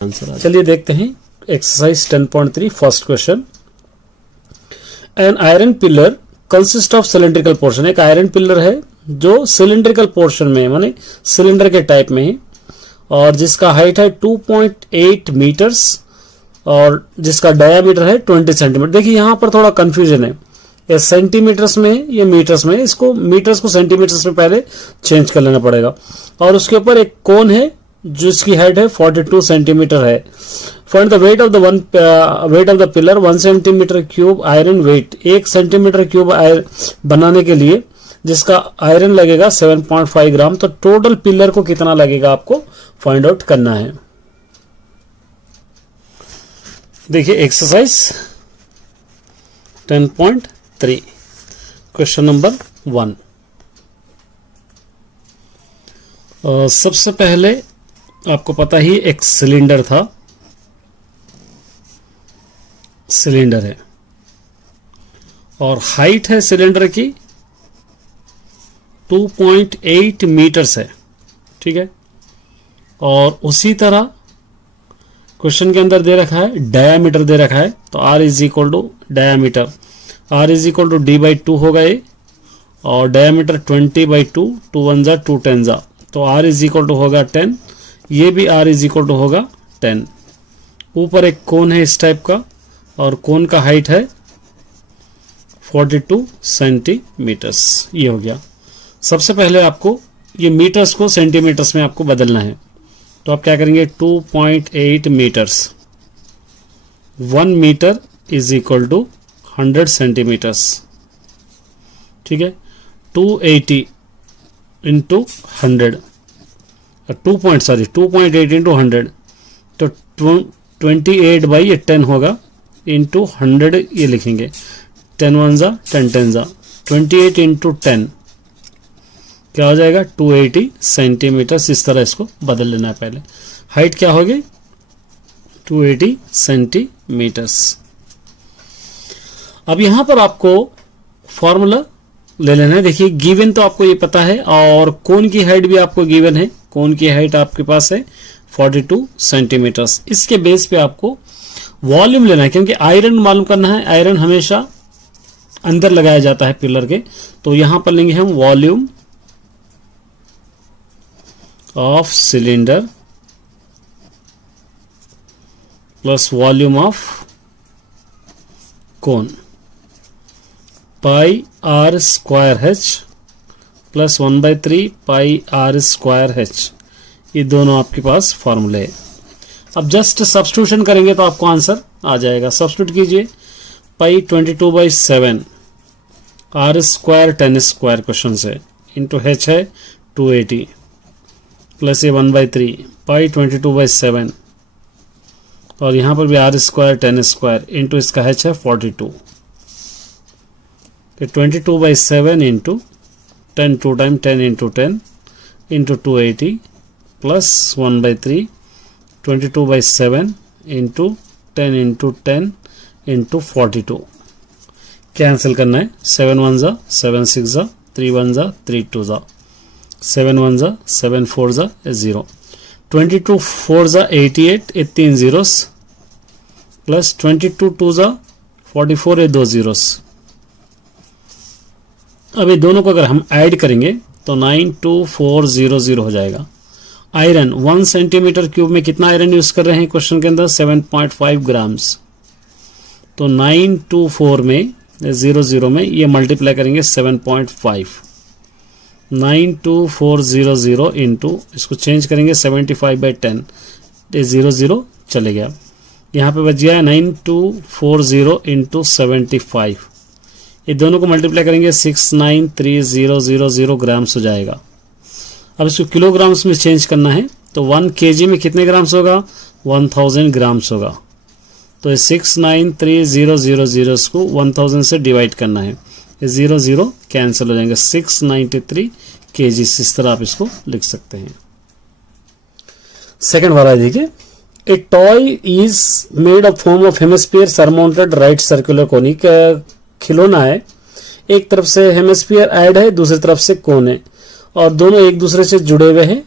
Answer. चलिए देखते हैं exercise 10.3 first question. An iron pillar consist of cylindrical portion. एक आयरन पिलर है जो सिलेंड्रिकल पोर्शन में माने सिलेंडर के टाइप में है और जिसका हाइट है 2.8 मीटर्स और जिसका डायामीटर है 20 सेंटीमीटर। देखिए यहां पर थोड़ा कंफ्यूजन है, ये सेंटीमीटर्स में है ये मीटर्स में है। इसको मीटर्स को सेंटीमीटर्स में पहले चेंज कर लेना पड़ेगा। और उसके ऊपर एक कोन है जिसकी हाइट है 42 सेंटीमीटर है। Find the weight of the pillar 1 centimetre cube iron weight. 1 centimetre cube बनाने के लिए जिसका आयरन लगेगा 7.5 ग्राम। तो टोटल पिलर को कितना लगेगा आपको फाइंड आउट करना है। देखिए एक्सरसाइज 10.3 क्वेश्चन नंबर 1। सबसे पहले आपको पता ही एक सिलेंडर था, सिलेंडर है और हाइट है सिलेंडर की 2.8 मीटर्स है, ठीक है। और उसी तरह क्वेश्चन के अंदर दे रखा है डायामीटर दे रखा है। तो R is equal to diameter, R is equal to D/2 होगा ये और डायामीटर 20/2, 2 1 जा 2 10 जा। तो R इज इक्वल टू होगा 10, ये भी R इज इक्वल टू होगा 10। ऊपर एक कोन है इस टाइप का और कोन का हाइट है 42 सेंटीमीटर्स। ये हो गया। सबसे पहले आपको ये मीटर्स को सेंटीमीटर्स में आपको बदलना है। तो आप क्या करेंगे 2.8 metres, 1 metre is equal to 100 centimetres, ठीक है। 280 इंटू 100 2.8 इंटू 100 तो 28/10 होगा इंटू 100 ये लिखेंगे 10 1 जा 10 10 जा 28 इंटू 10 क्या हो जाएगा 280 सेंटीमीटर। इस तरह इसको बदल लेना है। पहले हाइट क्या होगी 280 सेंटीमीटर्स। अब यहां पर आपको फॉर्मूला ले लेना है। देखिए गिवन तो आपको ये पता है और कोन की हाइट भी आपको गिवन है। कोन की हाइट आपके पास है 42 सेंटीमीटर्स। इसके बेस पे आपको वॉल्यूम लेना है क्योंकि आयरन मालूम करना है। आयरन हमेशा अंदर लगाया जाता है पिलर के। तो यहां पर लेंगे हम volume of cylinder plus volume of cone pi r square h plus 1/3 pi r square h। ये दोनों आपके पास फॉर्मूले है। अब जस्ट सब्स्टिट्यूशन करेंगे तो आपको आंसर आ जाएगा। सब्स्टिट्यूट कीजिए पाई 22/7 r स्क्वायर 10 स्क्वायर क्वेश्चन से इंटू h है 280 प्लस ये 1/3 पाई 22/7 और यहां पर भी r स्क्वायर 10 स्क्वायर इंटू इसका h है 42। 22/7 into 10 2 time 10 into 10 into 280 plus 1/3 22/7 into 10 into 10 into 42। Cancel करना है 7 1 जा 7 6 जा 3 1 जा 3 2 जा 7 1 जा 7 4 जा 0 22 4 जा 88 ये 3 जीरोस प्लस 22 2 जा 44 ये 2 जीरोस। अब ये दोनों को अगर हम ऐड करेंगे तो 92400 हो जाएगा। आयरन 1 सेंटीमीटर क्यूब में कितना आयरन यूज कर रहे हैं क्वेश्चन के अंदर 7.5 ग्राम्स। तो 924 में 00 में ये मल्टीप्लाई करेंगे 7.5 92400 इंटू इसको चेंज करेंगे 75/10 ये 00 चले गया। यहाँ पे बच गया 9240 इंटू 75। ये दोनों को मल्टीप्लाई करेंगे 693000 ग्राम्स हो जाएगा। अब इसको किलोग्राम्स में चेंज करना है तो 1 kg में कितने ग्राम्स होगा 1000 ग्राम्स होगा। तो 693000 को 1000 से डिवाइड करना है। ये 00 कैंसिल हो जाएंगे 693 kg। इस तरह आप इसको लिख सकते हैं। सेकंड वाला देखिए ए toy is made of form of hemisphere surmounted right circular conic. खिलौना है, एक तरफ से हेमिस्फीयर ऐड है दूसरी तरफ से कोन है और दोनों एक दूसरे से जुड़े हुए हैं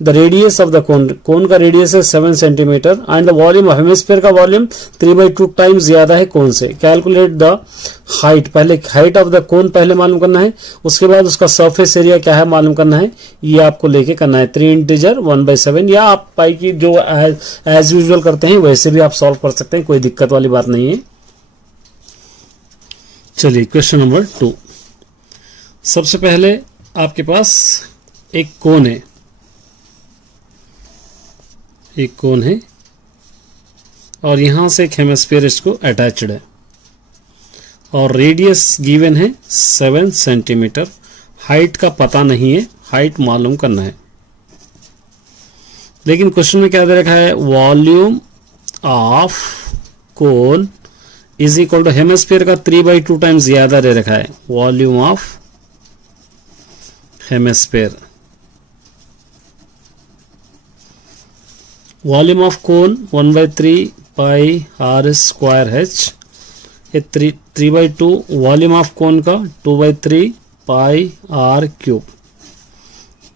the radius of the cone, cone का रेडियस है 7 centimetre and the volume of hemisphere का वॉल्यूम 3/2 टाइम्स ज्यादा है कोन से। कैलकुलेट द हाइट, पहले हाइट ऑफ द कोन पहले मालूम करना है, उसके बाद उसका सरफेस एरिया क्या है मालूम करना है, ये आपको लेके करना है 3 इंटीजर 1/7, या आप पाई की जो एज यूजुअल करते हैं वैसे भी आप सॉल्व कर सकते हैं, कोई दिक्कत वाली बात नहीं है। चलिए क्वेश्चन नंबर 2। सबसे पहले आपके पास एक कोन है, एक कोन है और यहां से एक हेमिस्फीयर इसको अटैच्ड है और रेडियस गिवन है 7 सेंटीमीटर। हाइट का पता नहीं है, हाइट मालूम करना है। लेकिन क्वेश्चन में क्या दे रखा है, volume of cone is equal to hemisphere का 3/2 टाइम्स ज्यादा दे रखा है। Volume of hemisphere, volume of cone 1/3 pi r square h, ये 3/2, वॉल्यूम ऑफ कोन का 2/3 pi r cube,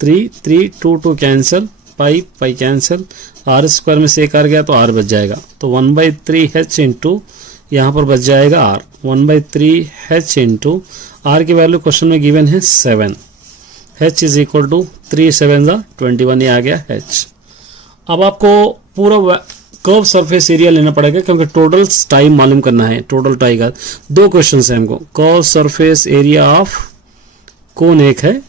3 2 cancel, pi pi cancel, r square में से एक r गया तो r बच जाएगा, तो 1/3h इंटू यहाँ पर बच जाएगा r, 1/3h इंटू r की वैल्यू क्वेश्चन में गिवन है 7, h इज इक्वल टू 3 7 21, ये आ गया h। अब आपको पूरा कर्व सरफेस एरिया लेना पड़ेगा क्योंकि टोटल टाइम मालूम करना है। टोटल टाइम का 2 क्वेश्चन है हमको, curve surface area of cone एक है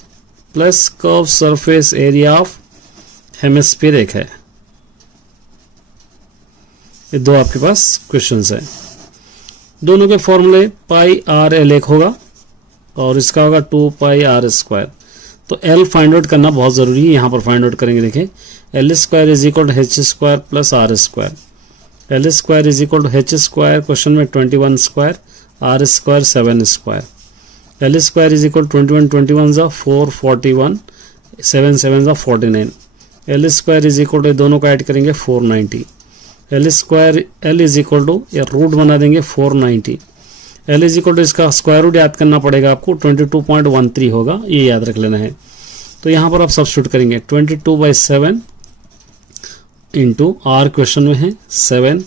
plus curve surface area of hemisphere एक है, ये 2 आपके पास क्वेश्चंस है। दोनों के फॉर्मूले पाई आर एल एक होगा और इसका होगा 2 पाई आर स्क्वायर, तो एल फाइंड आउट करना बहुत जरूरी है, यहां पर फाइंड आउट करेंगे। देखें L square is equal to H square plus R square, L square is equal to H square question में 21 square, R square 7 square, L square is equal 21 जा 4 41, 7 7 जा 49, L square is equal to दोनों का add करेंगे 490, L square L is equal to या root बना देंगे 490, L is equal to इसका स्क्वायर रूट याद करना पड़ेगा आपको 22.13 होगा, ये याद रख लेना है। तो यहाँ पर आप सब्स्टिट्यूट करेंगे 22/7 इंटू आर क्वेश्चन में है 7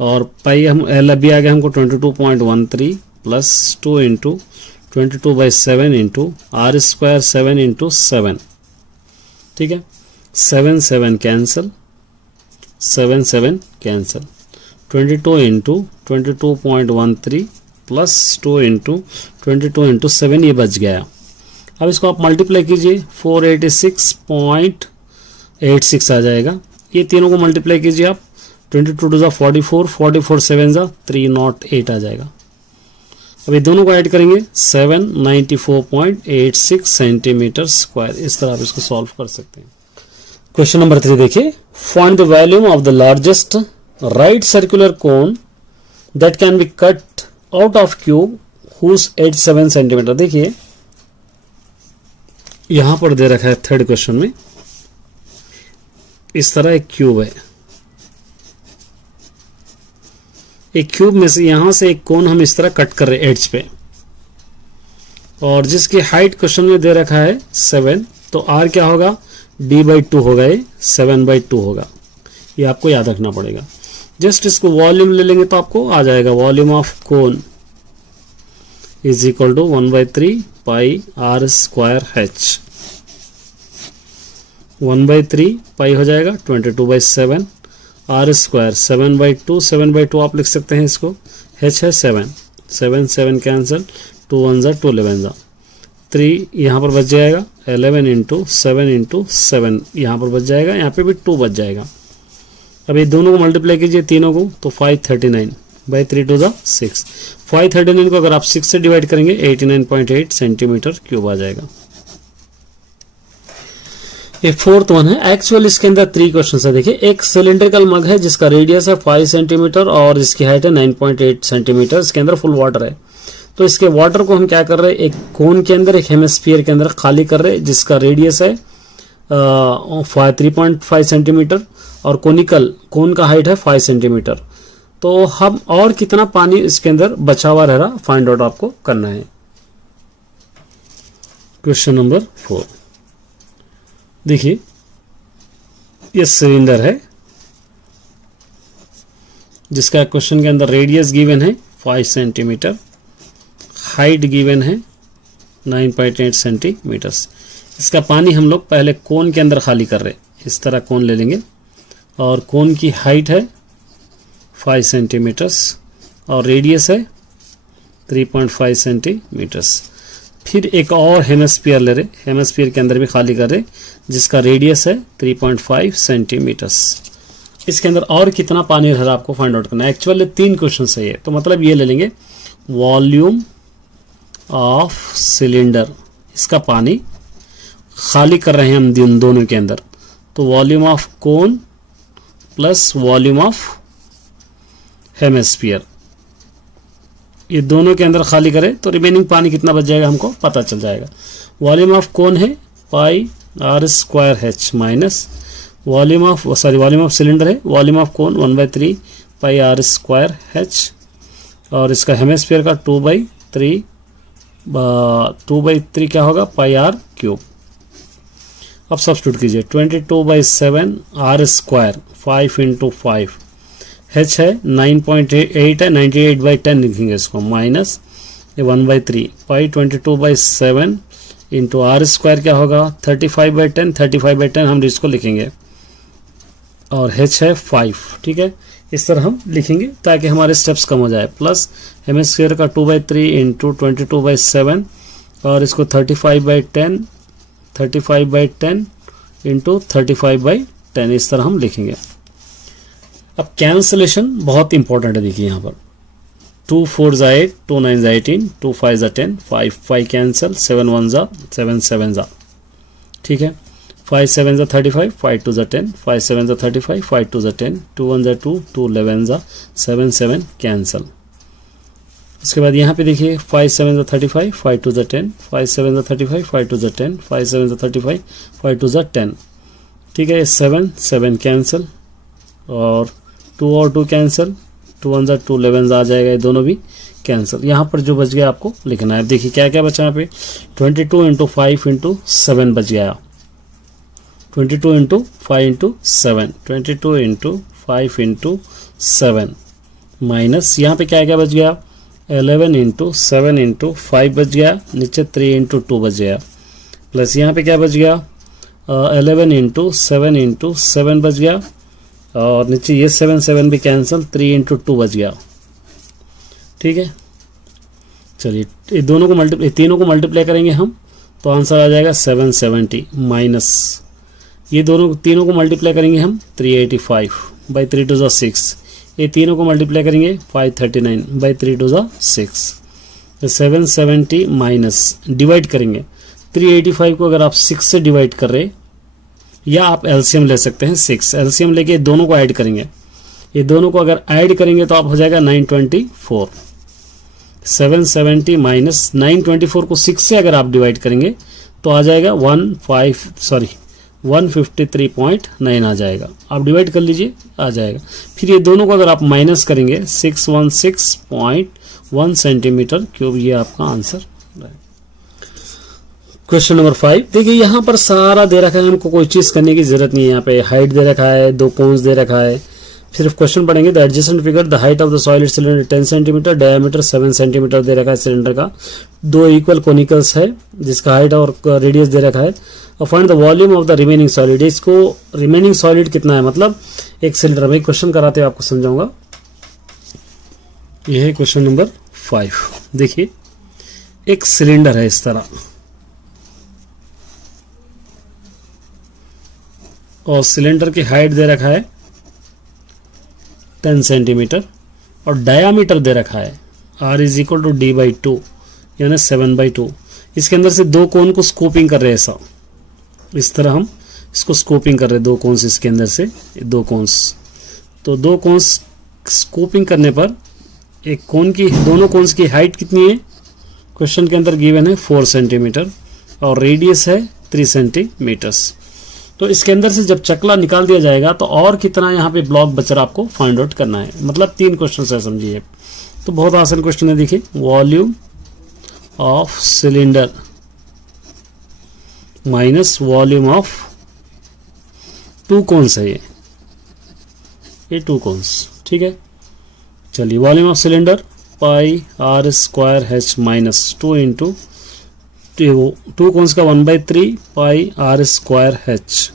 और पाई हम एल अभी आ गया हमको 22.13 plus 2 into 22/7 into R square 7 into 7, ठीक है, 7 7 cancel, 7 7 cancel, 22 into 22.13 plus 2 into 22 into 7, ये बच गया। अब इसको आप मल्टीप्लाई कीजिए 486.86 आ जाएगा। ये तीनों को मल्टीप्लाई कीजिए आप, 22 2 44, 44 7 308 आ जाएगा। अब ये दोनों को ऐड करेंगे 794.86 सेंटीमीटर स्क्वायर। इस तरह आप इसको सॉल्व कर सकते हैं। क्वेश्चन नंबर 3 देखिए, find the volume of the largest right circular cone that can be cut out of cube whose edge 7 centimetre. देखिए यहां पर दे रखा है थर्ड क्वेश्चन में, इस तरह एक क्यूब है, एक क्यूब में से यहां से एक कोन हम इस तरह कट कर रहे हैं एड्ज पे, और जिसकी हाइट क्वेश्चन में दे रखा है 7, तो आर क्या होगा, d/2 होगा, ये 7/2 होगा, ये आपको याद रखना पड़ेगा। जस्ट इसको वॉल्यूम ले लेंगे तो आपको आ जाएगा, volume of cone is equal to 1/3 pi R square h, 1/3 pi हो जाएगा 22/7, आर स्क्वायर 7/2, 7/2 आप लिख सकते हैं इसको, h है 7 7 कैंसिल, 2 1 2 11 3 यहाँ पर बच जाएगा, 11 इंटू 7 इंटू 7 यहाँ पर बच जाएगा, यहाँ पे भी 2 बच जाएगा। अब ये दोनों को मल्टीप्लाई कीजिए तीनों को, तो 539/3 2 6, 539 को अगर आप 6 से डिवाइड करेंगे 89.8 सेंटीमीटर क्यूब आ जाएगा। ये फोर्थ वन है। एक्चुअल इसके अंदर 3 क्वेश्चन है। देखिए एक सिलिंड्रिकल मग है जिसका रेडियस है 5 सेंटीमीटर और इसकी हाइट है 9.8 सेंटीमीटर। इसके अंदर फुल वाटर है, तो इसके वाटर को हम क्या कर रहे हैं, एक कोन के अंदर, एक हेमिस्फीयर के अंदर खाली कर रहे हैं जिसका रेडियस है 3.5 सेंटीमीटर और कोनिकल कोन का हाइट है 5 सेंटीमीटर। तो हम और कितना पानी इसके अंदर बचा हुआ रह रहा, फाइंड आउट आपको करना है। क्वेश्चन नंबर 4 देखिए, ये सिलेंडर है जिसका क्वेश्चन के अंदर रेडियस गिवन है 5 सेंटीमीटर, हाइट गिवन है 9.8 सेंटीमीटर्स। इसका पानी हम लोग पहले कोन के अंदर खाली कर रहे हैं, इस तरह कोन ले लेंगे और कोन की हाइट है 5 सेंटीमीटर्स और रेडियस है 3.5 सेंटीमीटर्स। फिर एक और हेमिस्फीयर ले रहे, हेमिस्फीयर के अंदर भी खाली कर रहे जिसका रेडियस है 3.5 सेंटीमीटर्स। इसके अंदर और कितना पानी रह रहा आपको फाइंड आउट करना है। एक्चुअली 3 क्वेश्चन है, तो मतलब ये ले लेंगे वॉल्यूम ऑफ सिलेंडर, इसका पानी खाली कर रहे हैं हम इन दोनों के अंदर, तो volume of cone plus volume of hemisphere, ये दोनों के अंदर खाली करें तो रिमेनिंग पानी कितना बच जाएगा हमको पता चल जाएगा। वॉल्यूम ऑफ कोन है pi R square H minus volume of cylinder है, volume of cone 1/3 pi R square H और इसका हेमिस्फीयर का 2/3 क्या होगा पाई आर क्यूब। अब सब्स्टिट्यूट कीजिए 22/7 आर स्क्वायर 5 × 5 h है 9.8 है 98/10 लिखेंगे इसको माइनस ये 1/3 पाई 22/7 इंटू आर स्क्वायर क्या होगा 35/10 35/10 हम इसको लिखेंगे और h है 5। ठीक है, इस तरह हम लिखेंगे ताकि हमारे स्टेप्स कम हो जाए। प्लस हेमिस्फीयर का 2/3 इंटू 22/7 और इसको 35/10 इंटू 35/10 इस तरह हम लिखेंगे। अब कैंसलेशन बहुत इंपॉर्टेंट है, देखिए यहाँ पर 2 4 8 2 9 18 2 5 10 5 5 कैंसिल 7 1 7 7 ठीक है 5 7 35 5 2 10 5 7 35 5 2 10 2 1 2 2 11 7 7 कैंसिल। इसके बाद यहाँ पे देखिए 5 7 35 5 2 10 5 7 35 5 2 10 5 7 35 5 2 10 ठीक है 7 7 कैंसिल और 2 और 2 कैंसिल 2 1 2 11 आ जाएगा, ये दोनों भी कैंसिल। यहाँ पर जो बच गया आपको लिखना है। देखिए क्या क्या बचा यहाँ पे 22 × 5 × 7 बच गया 22 × 5 × 7 22 × 5 × 7 माइनस यहाँ पे क्या क्या बच गया 11 × 7 × 5 बच गया, नीचे 3 × 2 बच गया, प्लस यहाँ पे क्या बच गया 11 × 7 × 7 बच गया और नीचे ये 7 7 भी कैंसिल 3 × 2 बच गया। ठीक है, चलिए ये दोनों को तीनों को मल्टीप्लाई करेंगे हम तो आंसर आ जाएगा 770 माइनस ये तीनों को मल्टीप्लाई करेंगे हम 385/3 × 6, ये तीनों को मल्टीप्लाई करेंगे 539/3 × 6, 770 माइनस डिवाइड करेंगे 385 को अगर आप 6 से डिवाइड कर रहे या आप एलसीएम ले सकते हैं 6, एलसीएम लेके दोनों को ऐड करेंगे, ये दोनों को अगर ऐड करेंगे तो आप हो जाएगा 924। 770 माइनस 924 को 6 से अगर आप डिवाइड करेंगे तो आ जाएगा 153.9 आ जाएगा। आप डिवाइड कर लीजिए आ जाएगा। फिर ये दोनों को अगर आप माइनस करेंगे 616.1 सेंटीमीटर क्यूब, ये आपका आंसर। क्वेश्चन नंबर 5 देखिए यहाँ पर सारा दे रखा है, हमको कोई चीज करने की जरूरत नहीं है। यहाँ पे हाइट दे रखा है, 2 कोन्स दे रखा है, सिर्फ क्वेश्चन पढ़ेंगे। The adjacent figure the height of the solid cylinder 10 centimetre, diameter 7 centimetre दे रखा है सिलेंडर का। 2 इक्वल कोनिकल्स है जिसका हाइट और रेडियस दे रखा है। और find the volume of the remaining solid, इसको रिमेनिंग सॉलिड कितना है, मतलब एक सिलेंडर में क्वेश्चन कराते हुए आपको समझाऊंगा। यह है क्वेश्चन नंबर 5। देखिए एक सिलेंडर है इस तरह और सिलेंडर की हाइट दे रखा है 10 सेंटीमीटर और डायामीटर दे रखा है r = d/2 यानी 7/2। इसके अंदर से 2 कोन को स्कूपिंग कर रहे हैं, ऐसा इस तरह हम इसको स्कूपिंग कर रहे हैं। 2 कोन्स इसके अंदर से 2 कोन्स, तो 2 कोन्स स्कूपिंग करने पर एक कोन की दोनों कोन्स की हाइट कितनी है, क्वेश्चन के अंदर गिवन है 4 सेंटीमीटर और रेडियस है 3 सेंटीमीटर्स। तो इसके अंदर से जब चकला निकाल दिया जाएगा तो और कितना यहाँ पे ब्लॉक बच रहा आपको फाइंड आउट करना है। मतलब 3 क्वेश्चन है समझिए, तो बहुत आसान क्वेश्चन है। देखिए volume of cylinder minus volume of two cones है ये टू कोन्स, ठीक है। चलिए volume of cylinder pi R square H minus 2 into two cones का 1/3 पाई आर स्क्वायर एच,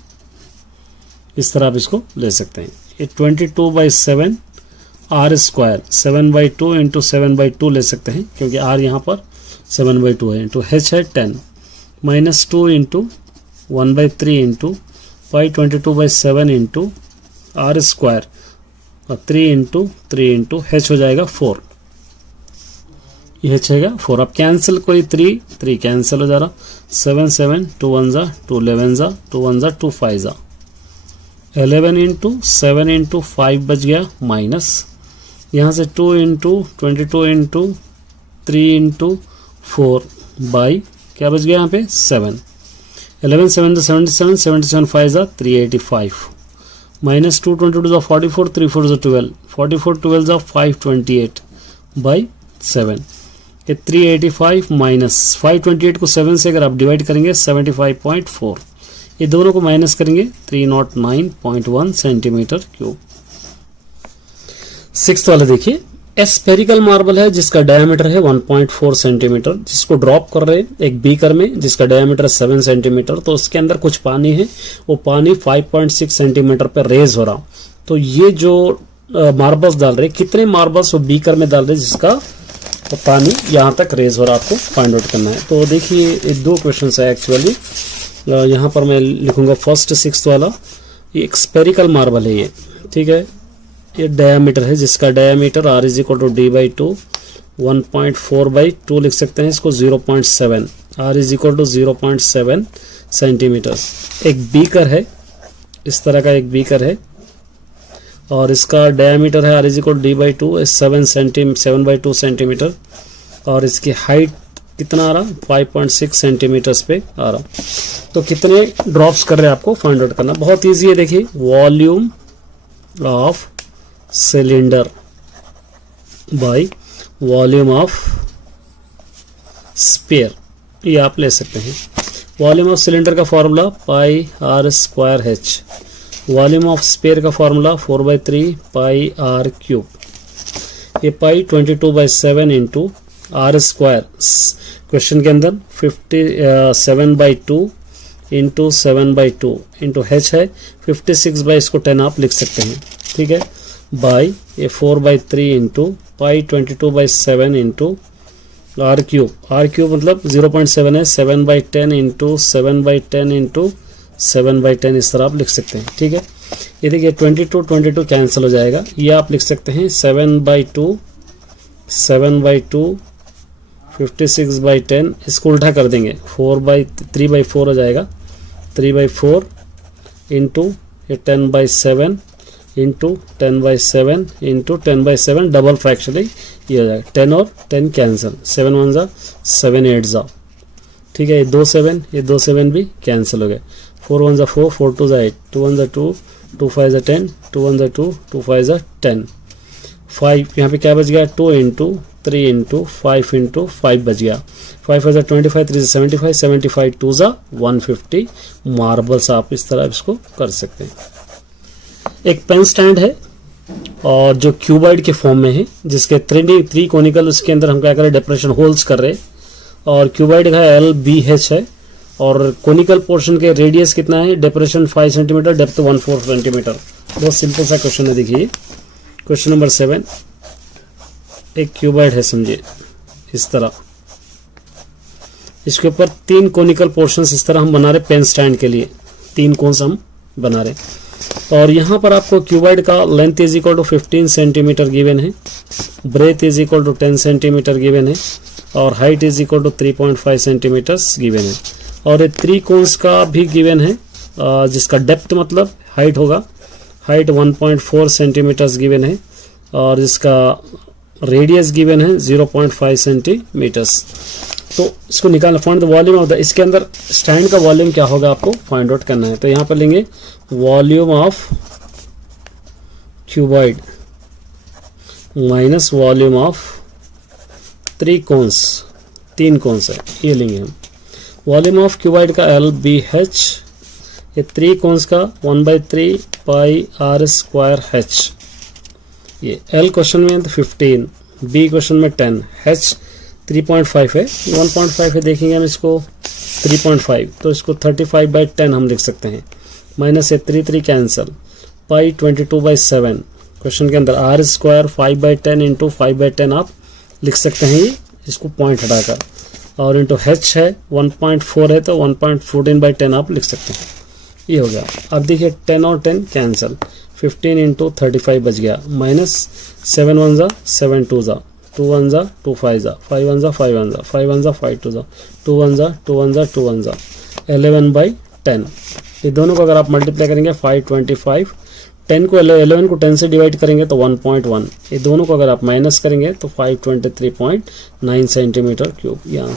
इस तरह आप इसको ले सकते हैं। ये 22/7 आर स्क्वायर 7/2 इंटू 7/2 ले सकते हैं क्योंकि आर यहाँ पर 7/2 है, इंटू एच है 10 minus 2 into 1/3 into pi 22/7 into R square और 3 इंटू एच हो जाएगा 4, ये एच है 4। अब कैंसिल कोई 3 कैंसिल हो जा रहा, 7 7 2 1 जा 2 11 जा 2 1 जा 2 5 जा 11 इंटू 7 इंटू 5 बच गया माइनस, यहाँ से 2 इंटू 22 इंटू 3 इंटू 4 बाई क्या बच गया यहाँ पे 7, 11 7 77 77 5 जा 385 माइनस 2 22 जा 44 3 4 जा 12 44 12 जा 528 बाई 7, ये 385 माइनस 528 को 7 से अगर आप डिवाइड करेंगे 75.4, ये दोनों को माइनस करेंगे 309.1 सेंटीमीटर क्यूब। सिक्स्थ वाला देखिए, एस्फेरिकल मार्बल है जिसका डायमीटर है 1.4 सेंटीमीटर, जिसको ड्रॉप कर रहे हैं एक बीकर में जिसका डायमीटर 7 सेंटीमीटर, तो उसके अंदर कुछ पानी है, वो पानी 5.6 सेंटीमीटर पर रेज हो रहा। तो ये जो मार्बल्स डाल रहे, कितने मार्बल्स वो बीकर में डाल रहे जिसका तो पानी यहाँ तक रेज हो रहा, आपको फाइंड आउट करना है। तो देखिए दो क्वेश्चन है एक्चुअली, यहाँ पर मैं लिखूंगा फर्स्ट सिक्स्थ वाला, ये एक स्पेरिकल मार्बल है ये, ठीक है। ये डायमीटर है जिसका diameter r is equal to d/2 1.4/2 लिख सकते हैं इसको 0.7, r is equal to 0.7 centimetre. एक बीकर है, इस तरह का एक बीकर है और इसका डायमीटर है r is equal to d/2 7/2 centimetre और इसकी हाइट कितना आ रहा 5.6 सेंटीमीटर्स पे आ रहा। तो कितने ड्रॉप्स कर रहे हैं आपको फाइंड आउट करना, बहुत इजी है। देखिए volume of cylinder by volume of sphere, ये आप ले सकते हैं। वॉल्यूम ऑफ सिलेंडर का formula pi R square H, volume of sphere का फॉर्मूला 4/3 पाई आर क्यूब, ये pi 22/7 into R square, question के अंदर 57/2 इंटू 7/2 इंटू एच है 56/10 आप लिख सकते हैं, ठीक है, बाई ये 4/3 into pi 22/7 into R cube मतलब 0.7 है 7/10 इंटू 7/10 इंटू 7/10 इस तरह आप लिख सकते हैं, ठीक है। ये देखिए 22 कैंसिल हो जाएगा, ये आप लिख सकते हैं 7/2 56/10, इसको उल्टा कर देंगे 3/4 हो जाएगा, 3/4 इंटू ये 10/7 इंटू 10/7 इंटू 10/7 डबल फ्रैक्शन ये हो जाएगा, 10 और 10 कैंसिल, 7 1 जा 7 8 जा, ठीक है। ये 2 7 भी कैंसिल हो गए, 4 1 जा 4 4 2 जा 8 2 1 जा 2 2 5 जा 10 2 1 जा 2 2 5 जा 10 5, यहाँ पे क्या बच गया 2 इंटू 3 इंटू 5 इंटू 5 बच गया, 5 जा 25 3 जा 75 75 2 जा 150 मार्बल्स आप इस तरह इसको कर सकते हैं। एक पेन स्टैंड है और जो क्यूबॉइड के फॉर्म में है, जिसके 3 कोनिकल उसके अंदर हम क्या कर रहे हैं डेप्रेशन होल्स कर रहे हैं, और क्यूबॉइड का LBH है और कोनिकल पोर्शन के रेडियस कितना है डेप्रेशन 5 सेंटीमीटर, डेप्थ 1/4 सेंटीमीटर। बहुत सिंपल सा क्वेश्चन है, देखिए क्वेश्चन नंबर 7, एक क्यूबॉइड है समझिए इस तरह, इसके ऊपर 3 कोनिकल पोर्शंस इस तरह हम बना रहे पेन स्टैंड के लिए, 3 कोन्स हम बना रहे, और यहाँ पर आपको क्यूबॉइड का length is equal to 15 centimetre given है, breadth is equal to 10 centimetre given है और height is equal to 3.5 centimetres given है, और ये 3 कोन्स का भी गिवन है जिसका डेप्थ मतलब हाइट होगा, हाइट 1.4 सेंटीमीटर्स गिवन है और जिसका रेडियस गिवन है 0.5 सेंटीमीटर्स। तो इसको निकालना, find the volume of the, इसके अंदर स्टैंड का वॉल्यूम क्या होगा आपको फाइंड आउट करना है। तो यहाँ पर लेंगे volume of cuboid minus volume of 3 cones है, ये लेंगे हम। वॉल्यूम ऑफ क्यूबॉइड का LBH ये 3 कौंस का 1/3 पाई आर स्क्वायर एच। ये एल क्वेश्चन में 15, बी क्वेश्चन में 10, एच 3.5 है, 1.5 है, देखेंगे हम इसको 3.5, तो इसको 35/10 हम लिख सकते हैं। माइनस से 3 कैंसल, पाई 22/7 क्वेश्चन के अंदर आर स्क्वायर 5/10 इंटू 5/10 आप लिख सकते हैं, ये इसको पॉइंट हटाकर, और इंटू एच है 1.4 है तो 1.14/10 आप लिख सकते हैं। ये हो गया। अब देखिए 10 और 10 कैंसल, 15 इंटू 35 बच गया, माइनस 7 1 जा 7 2 जा 2 1 जा 2 5 जा 5 1 जा 5 1 जा 5 1 जा 5 2 जा 2 1 जा 2 1 जा 2 1 जा 11/10। ये दोनों को अगर आप मल्टीप्लाई करेंगे 525, 10 को 11 को 10 से डिवाइड करेंगे तो 1.1, ये दोनों को अगर आप माइनस करेंगे तो 523.9 सेंटीमीटर क्यूब। यहाँ